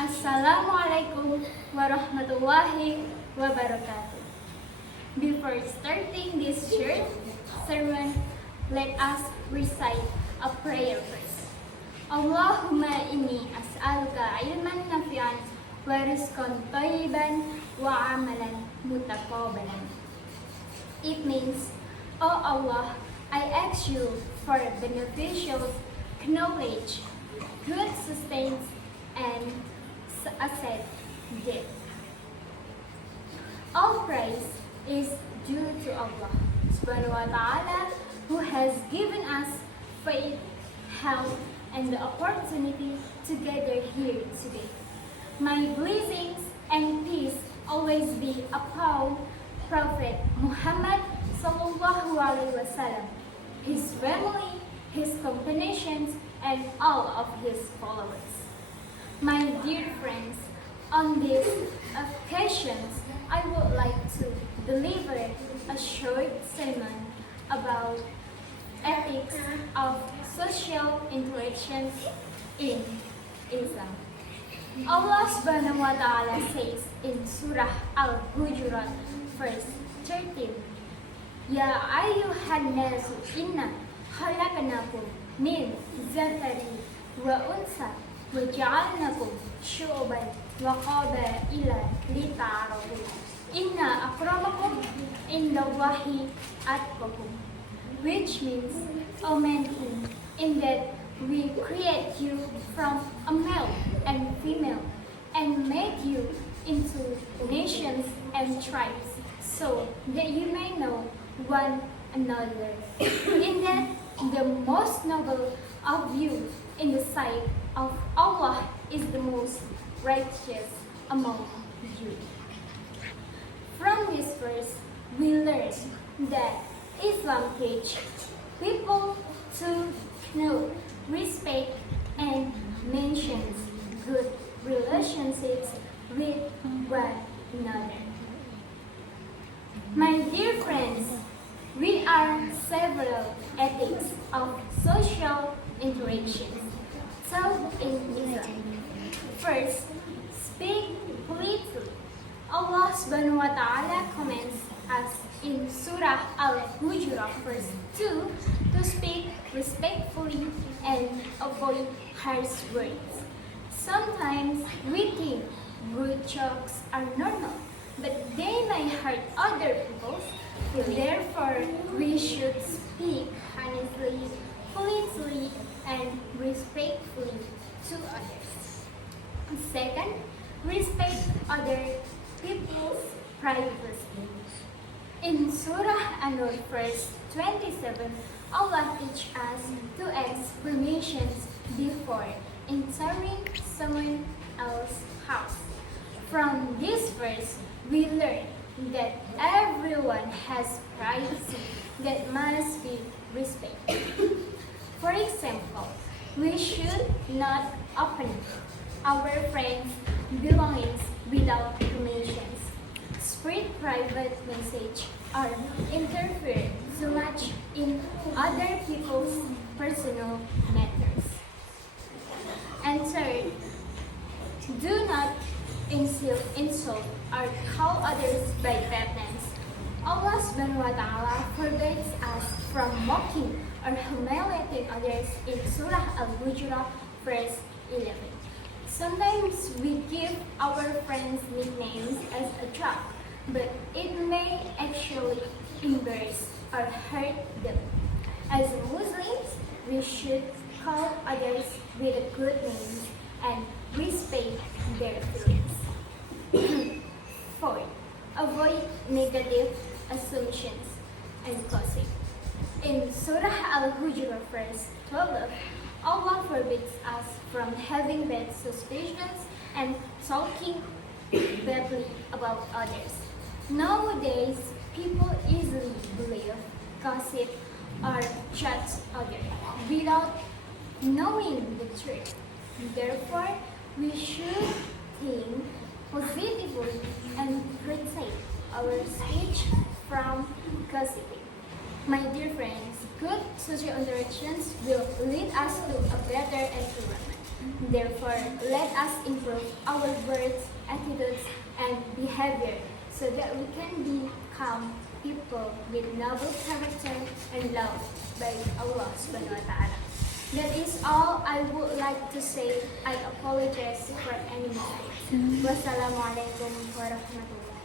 Assalamualaikum warahmatullahi wabarakatuh. Before starting this short sermon, let us recite a prayer first. Allahumma inni as'aluka ilman nafi'an wa rizqan thayyiban wa amalan mutaqabbalan. It means, Oh Allah, I ask you for beneficial knowledge, good sustenance, and asset gift. All praise is due to Allah subhanahu wa ta'ala, who has given us faith, health, and the opportunity to gather here today. My blessings and peace always be upon Prophet Muhammad sallallahu alaihi wasallam, his family, his companions, and all of his followers. My dear friends, on these occasions, I would like to deliver a short sermon about ethics of social interactions in Islam. Allah subhanahu wa ta'ala says in Surah Al-Hujurat, verse 13, Ya ayyuhan nasu inna khalaqnakum min zakari wa unsa wa ja'alnakum syu'uban wa qabaila lita'arafu. Inna akramakum indallahi atqakum. Which means, O mankind, in that we create you from a male and female and made you into nations and tribes so that you may know one another. In that the most noble of you in the sight of Allah is the most righteous among you. From this verse, we learn that Islam teaches people to know, respect, and mentions good relationships with one another. My dear friends, we are several ethics of social interactions. So in Islam, first, speak politely. Allah subhanahu wa ta'ala commands us in Surah Al-Hujurat verse 2 to speak respectfully and avoid harsh words. Sometimes we think rude jokes are normal, but they may hurt other people's feelings. Therefore, we should speak honestly, politely, and respectfully to others. Second, respect other people's privacy. In Surah An-Nur verse 27, Allah teaches us to ask permissions before entering someone else's house. From this verse, we learn that everyone has privacy that must be respected. For example, we should not open our friends' belongings without permissions, spread private messages, or interfere too much in other people's personal matters. And third, do not insult or call others by bad names. Allah subhanahu wa ta'ala forbids us from mocking or humiliating others in Surah Al-Hujurat verse 11. Sometimes we give our friends nicknames as a joke, but it may actually embarrass or hurt them. As Muslims, we should call others with a good name and respect their feelings. Fourth, avoid negative assumptions and gossip. In Surah Al-Hujurat verse 12, Allah forbids us from having bad suspicions and talking badly about others. Nowadays, people easily believe, gossip, or judge others without knowing the truth. Therefore, we should think positively and protect our speech from gossiping. My dear friends, good social interactions will lead us to a better environment. Therefore, let us improve our words, attitudes, and behavior so that we can become people with noble character and loved by Allah subhanahu wa ta'ala. That is all I would like to say. I apologize for any mistake. Wassalamualaikum warahmatullahi